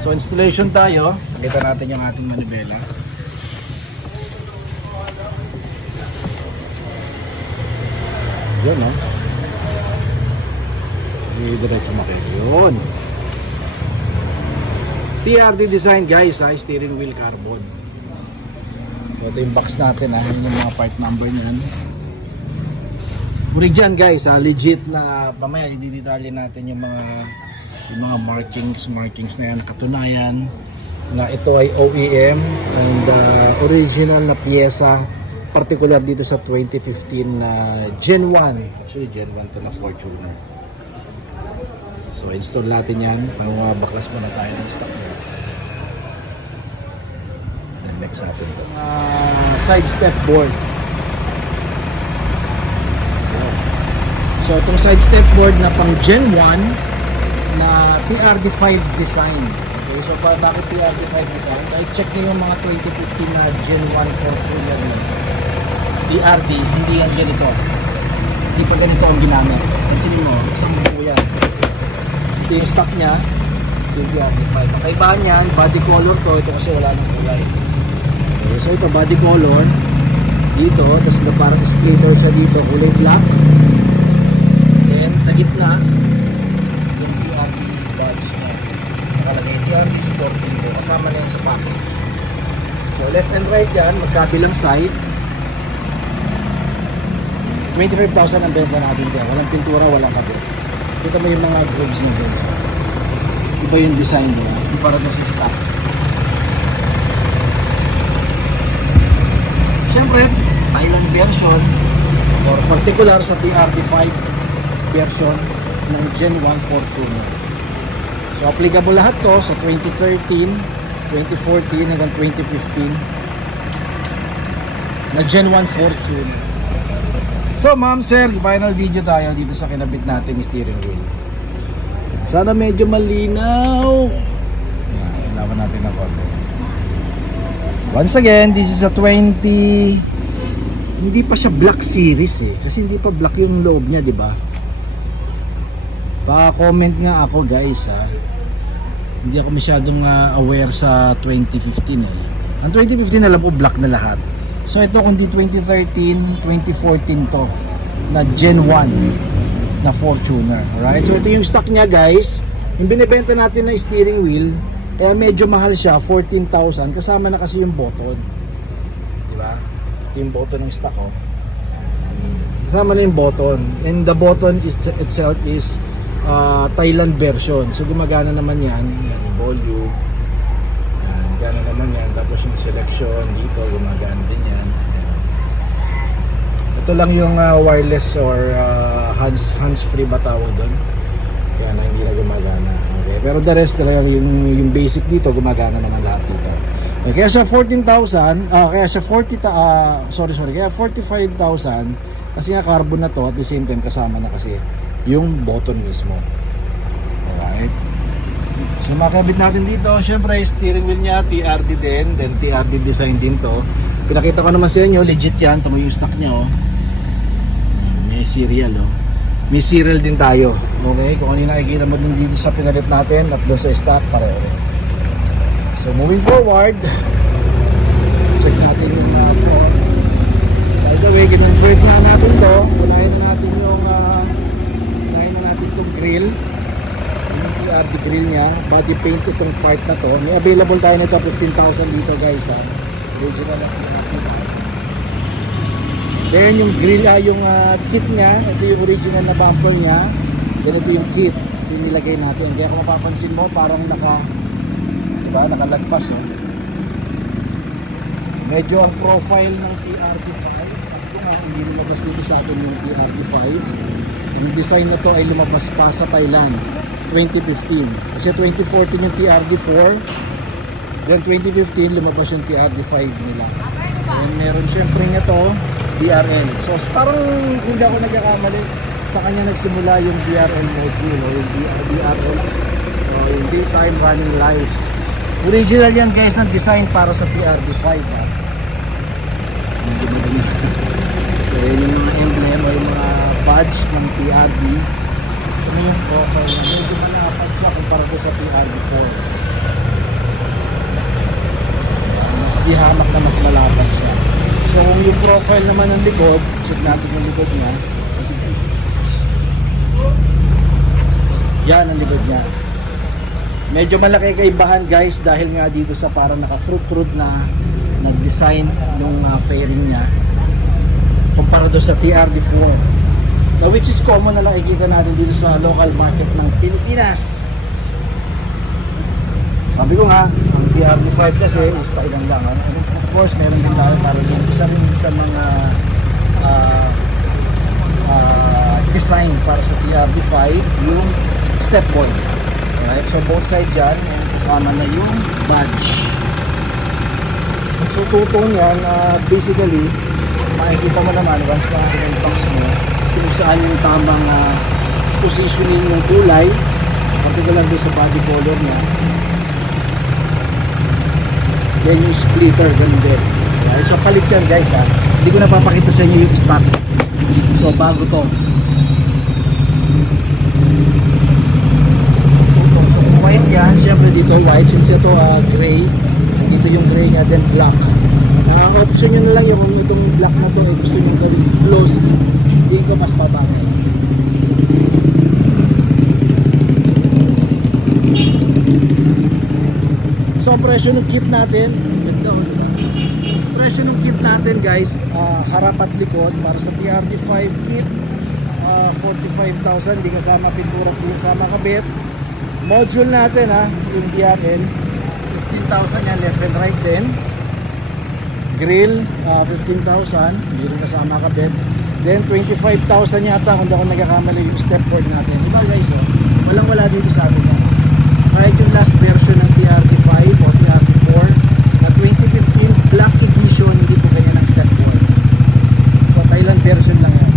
So installation tayo. Kita natin yung ating manibela. Yun, no? Diretso makita. Yun. TRD design guys, steering wheel carbon. So ito yung box natin, yun yung mga part number niyan. Dyan guys, legit na mamaya i-detalye natin yung mga markings na yan, katunayan na ito ay OEM and original na piyesa, particular dito sa 2015 na Gen 1. Actually Gen 1 to na Fortuner. So install natin yan, baklas muna tayo ng stock niya. Then next natin ito. Side step board. So itong side step board na pang Gen 1 na TRD5 design. Okay, so bakit TRD5 design? I check nyo yung mga 2015 na Gen 1 Fortuner yun. TRD, hindi yan ganito. Hindi pa ganito ang ginamit. Pansinin mo, isang buo yan. Ito yung stock niya, yung TRD5. Ang kaibahan yan, body color to, ito kasi wala nang kulay. Okay, so ito body color, dito, tapos parang splitter siya dito, kulay black. Then sa gitna, yung TRD badge niya. Nakalagay TRD Sporting, kasama na yan sa package. So left and right yan, magkabilang side. 25,000 ang benta natin dyan. Walang pintura, walang kabit. Kita mo yung mga grooves ng benta. Iba yung design nila. Hindi para doon sa stock. Siyempre, Thailand version or particular sa TRD5 version ng Gen 1 Fortuner. So, applicable lahat to sa 2013, 2014 hanggang 2015 na Gen 1 Fortuner. So ma'am, sir, final video tayo dito sa kinabit natin steering wheel. Sana medyo malinaw. Yan, ilawan natin ng konti. Once again, this is a 20. Hindi pa siya black series kasi hindi pa black yung loob niya, di ba? Pa-comment nga ako guys Hindi ako masyadong aware sa 2015 Ang 2015 alam ko black na lahat. So ito kundi 2013, 2014 to na Gen 1 na Fortuner. Alright? So ito yung stock niya guys. Yung binibenta natin na steering wheel, kaya medyo mahal siya, 14,000. Kasama na kasi yung button. Diba? Ito yung button ng stock Kasama na yung button. And the button itself is Thailand version. So gumagana naman yan. Yung volume. Gana naman yan, tapos yung selection dito gumagana din yan. Ito lang yung wireless or hands free ba tawag doon, kaya na hindi na gumagana. Okay, pero the rest talaga yung basic dito gumagana naman lahat dito. Okay, kaya siya 14,000 kaya siya 45,000 kasi nga carbon na to, at the same time kasama na kasi yung button mismo. Alright, so makabit natin dito, syempre steering wheel niya TRD din, then TRD design din to. Pinakita ko naman sa inyo, legit yan. Tama yung stock niya may serial may serial din tayo. Okay, kung ano yung nakikita mo din dito sa pinalit natin at doon sa stock, pareho. So moving forward, check natin yung by the way, kinonvert na natin to. Unahin na natin itong grill, TRD grill niya, body paint itong part na to. May available tayo nito 15,000 dito guys original na then yung grill yung kit niya, ito yung original na bumper niya, then ito yung kit, ito yung nilagay natin. Kaya kung mapapansin mo parang nakalagpas medyo ang profile ng TRD5 hindi lumabas dito sa atin yung TRD5. Yung design na to ay lumabas pa sa Thailand 2015. Kasi 2014 yung TRD4, then 2015 lumabas yung TRD5 nila. And meron syempre nga to, DRL. So parang hindi ako nagkakamali, sa kanya nagsimula yung DRL module o yung DRL, yung daytime running light. Original yan guys na design para sa TRD5. So yun yung mga emblem o yung mga badge ng TRD. Ito yung profile na medyo malapad siya kumpara ko sa TRD4. LED hamak na mas malapad siya. So kung yung profile naman ng likod, check natin yung likod niya. Yan ang likod niya. Medyo malaki kaibahan guys dahil nga dito sa parang naka-fruit na nag-design ng fairing niya kumpara doon sa TRD4 na which is common na nakikita natin dito sa local market ng Pilipinas. Sabi ko nga, ang TRD5 kasi style lang. Of course, meron din tayo para din isa rin sa mga design para sa TRD5 yung step board. Alright, so both side dyan, kasama na yung badge. So tutong yan, basically, makikita mo naman once na i-box mo kung saan yung tamang positioning ng kulay, particular doon sa body color niya. Then yung splitter, ganun din. Alright, so palit yan guys ha. Hindi ko napapakita sa inyo yung stock. So bago to. So white yan, syempre dito white since ito gray. Dito yung gray niya, then black. Option nyo na lang yung itong black na to gusto nyo gawin close. Hindi ko mas babagay. So presyo ng kit natin, ito, presyo ng kit natin guys, harap at likod para sa TRD5 kit, 45,000, di kasama pintura, di kasama kabit. Module natin yung DRL, 15,000 yan, left and right din. Grill, 15,000, hindi rin kasama kabit. Then 25,000 yata kung di ako nagkakamali yung step board natin. Diba guys, walang wala dito sa atin yan. Kahit yung last version ng TRD5 o TRD4 na 2015 Black Edition, hindi po ganyan ang step board. So Thailand version lang yan.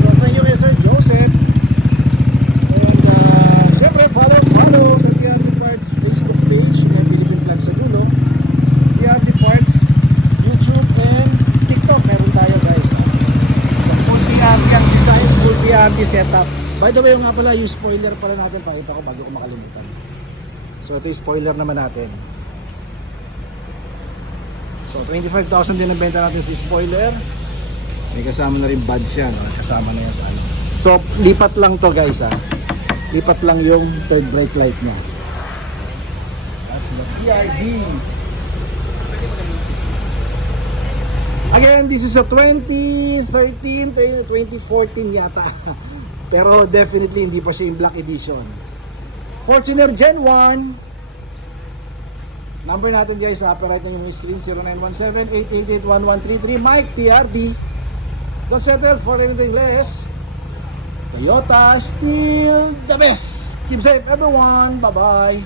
So thank you kay Sir Joseph. And syempre follow the TRD Parts Facebook page na Philippine Vlog sa dulo. TRD Parts YouTube and TikTok meron tayo guys. Full TRD ang design, full TRD setup. By the way, yung nga pala, yung spoiler pala natin, pakita ko bago ko makalimutan. So ito yung spoiler naman natin. So 25,000 din ang benta natin sa spoiler. May kasama na rin badge yan, kasama na yan sa ano. So lipat lang to guys lipat lang yung third brake light niya. That's the PRD. Again, this is a 2013, 2014 yata. Pero definitely hindi pa siya yung Black Edition. Fortuner Gen 1. Number natin guys, right na yung screen, 0917-888-1133. Mike TRD. Don't settle for anything less. Toyota, still the best. Keep safe everyone. Bye-bye.